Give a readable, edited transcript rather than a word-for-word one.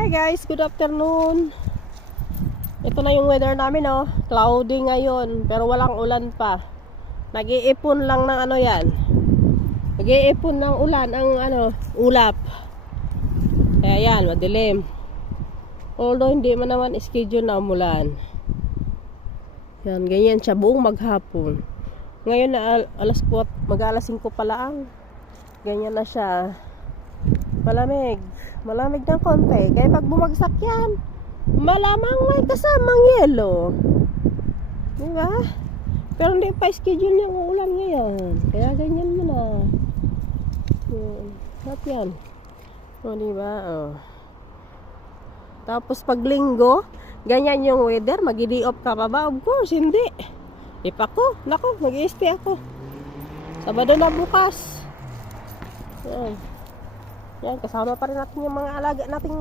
Hi guys, good afternoon. Ito na yung weather namin, oh. Cloudy ngayon, pero walang ulan pa. Nag-iipon lang ng ano yan. Nag-iipon ng ulan ang ulap. Kaya yan, madilim. Although hindi man naman schedule na umulan. Yan, ganyan siya buong maghapon. Ngayon na alas 4, mag-alas 5 pa lang. Ganyan na siya. Malamig. Malamig ng konti. Kaya pag bumagsak yan, malamang may kasamang yelo. Diba? Pero hindi pa schedule yung ulan ngayon. Kaya ganyan mo na. At yan. O diba? O. Tapos pag linggo, ganyan yung weather. Mag-i-day off ka pa ba? Of course, hindi. Ipa ko. Naku, mag-i-stay ako. Sabado na bukas. Yan. Yan, kasama pa rin natin yung mga alaga nating